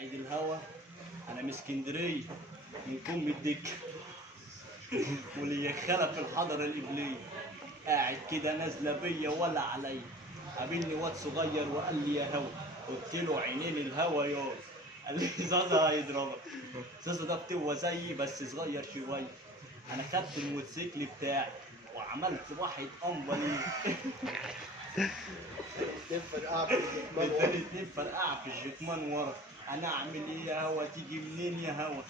عيد الهوا. انا من اسكندريه من كم الدكه وليا خلف الحضره الابليه. قاعد كده نازله بيا ولا عليا. قابلني واد صغير وقال لي يا هوا. قلت له عينين الهوا يا. قال لي زازا هيضربك. زازا ده فتوه زيي بس صغير شويه. انا خدت الموتوسيكل بتاعي وعملت واحد امبلي. اداني 2 فرقعه في الجكمان ورا. انا اعمل ايه يا هوا؟ تيجي منين يا هوا؟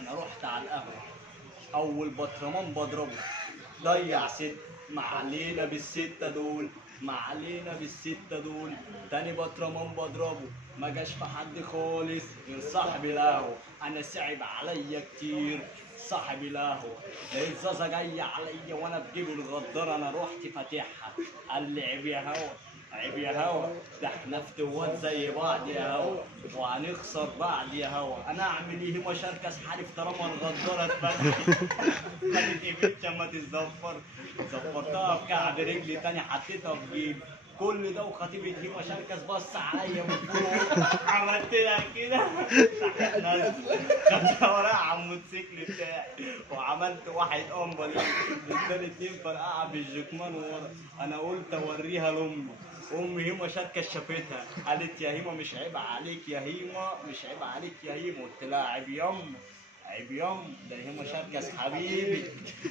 انا رحت على القهوه. اول بطرمان بضربه ضيع 6. ما علينا بالستة دول. ما علينا بالستة دول. تاني بطرمان بضربه ما جاش في حد خالص غير صاحب القهوة. انا صعب عليا كتير صاحب القهوة. لقيت زازا جاية عليا وانا بجيب الغدارة. انا رحت فاتحها. قال لي عيب يا هوا عيب يا هوا. ده احنا فتوات زي بعض يا هوا وهنخسر بعض يا هوا. انا اعمل ايه؟ ما شركس حالف طالما الغدارة اتفتحت. خدت ايه بنت اما تتزفر. زفرتها في كعب رجلي تاني حطيتها في جيبي. كل ده وخطيبة هيما شركس بص عليا من فوق. عملت لها كده خدتها ورايا على الموتوسيكل بتاعي وعملت واحد امبلي. اداني 2 فرقعه في الجكمان ورا. انا قلت اوريها لامي. امي هيما شركس شافتها قالت يا هيما مش عيب عليك يا هيما مش عيب عليك يا هيما. قلت لها عيب يما عيب يما. ده هيما شركس حبيبي.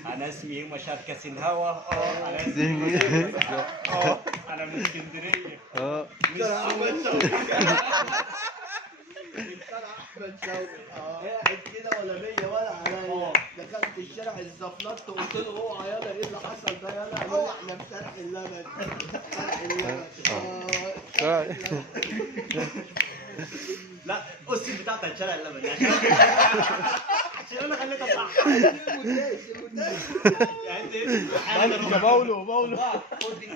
انا اسمي هيما شركس الهوا. انا اسمي انا من اسكندريه. مش احمد شوقي. احمد شوقي قاعد كده ولا بيا ولا عليا. دخلت الشارع الزفلطت قلت له اوعى يلا ايه اللي حصل ده يلا؟ قال لي احنا في فرح اللبن. فرح اللبن. لا القصه بتاعتك شارع اللبن عشان انا خليتها صح. المونتاج يعني انت باولو